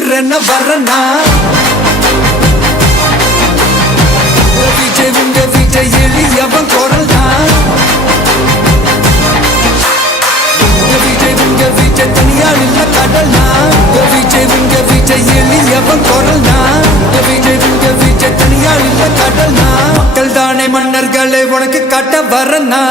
உயிரென்ன வரனா விஜய் விங்க விஜய் எளியவன் குரல் தான் விஜய் விங்க விஜய் தனியால் இல்ல கடல்னா விஜய் விங்க விஜய் எளியவன் குரல் தான் விஜய் விங்க விஜய் தனியால் இல்ல கடல்னா மக்கள் தானே மன்னர்களை உனக்கு காட்ட வரனா